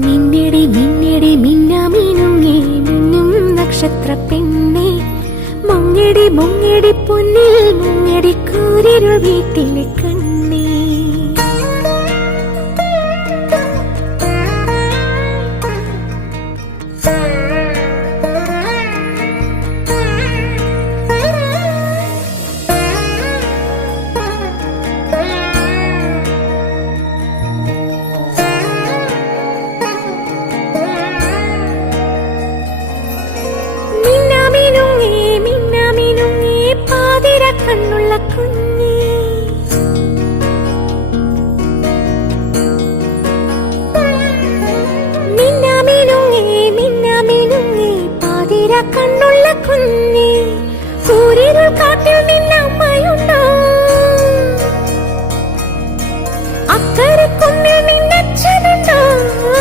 മിന്നടി മിന്നടി മിന്നാമിനുങ്ങി മിന്നും നക്ഷത്ര പെണ്ണെ, മുങ്ങടി മുങ്ങടി പൊന്നിൽ മുങ്ങടി കൂരിരുൾ വീട്ടിലെ കണ്ണ.